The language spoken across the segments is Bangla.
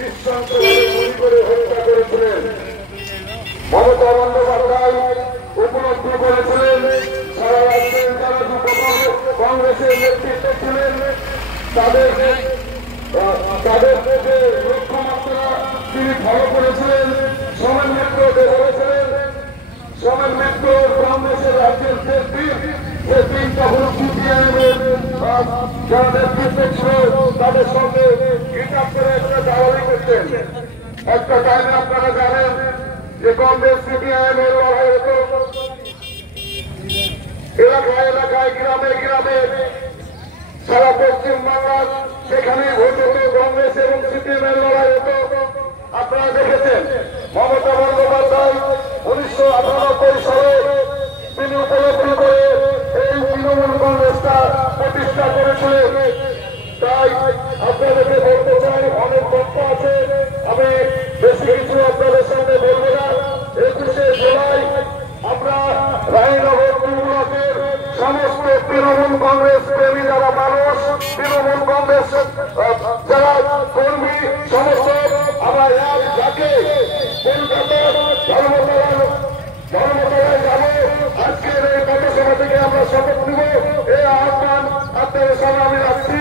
দৃষ্টান্তভাবে গুলি করে হত্যা করেছিলেন। মমতা বন্দ্যোপাধ্যায় উপলব্ধি করেছিলেন সারা রাজ্যের যারা কংগ্রেসের নেতৃত্বে ছিলেন তাদের যে লক্ষ্যমাত্রা তিনি ফলো করেছিলেন। সোমেন মিত্রকে বলেছিলেন, সোমেন মিত্র কংগ্রেসের রাজ্যের যে দিন তখন সিপিআইএমের যারা নেতৃত্বে ছিল তাদের সঙ্গে গিটার করে একটা দালালি করতেন। একটা টাইমে আপনারা জানেন যে কংগ্রেস সিপিআইএমের লড়াই হতো এলাকায় এলাকায়, গ্রামে গ্রামে, সারা পশ্চিমবাংলার সেখানে ভোট হতো, কংগ্রেস এবং সিপিএমের লড়াই হতো। আপনারা দেখেছেন মমতা বন্দ্যোপাধ্যায় 1998 সালে তিনি উপলব্ধি করে এই তৃণমূল কংগ্রেসটা প্রতিষ্ঠা করেছিলেন। তাই আপনাদেরকে বলতে চাই, অনেক তথ্য আছে, আমি বেশি কিছু আপনাদের সামনে বলবো না। 21শে জুলাই আমরা রায়নগর ব্লকের সমস্ত তৃণমূল কংগ্রেস প্রেমী যারা মানুষ, তৃণমূল কংগ্রেস যারা কর্মী, সমস্ত আমরা এক যাকে কলকাতার ধর্মতলায় যাবো। আজকের এই পথসভা থেকে আমরা শপথ নিব, এই আহ্বান আপনাদের সামনে আমি রাখছি।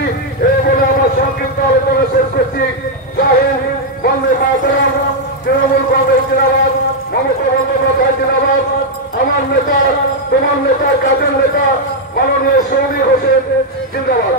এই বলে আমার সংক্ষিপ্ত আলোচনা শেষ করছি। জয় হিন্দ, বন্দে মাতরম। তৃণমূল কংগ্রেস জিন্দাবাদ, মমতা বন্দ্যোপাধ্যায় জিন্দাবাদ। আমার নেতা, তোমার নেতা, কাজের নেতা মাননীয় সৌদি হোসেন জিন্দাবাদ।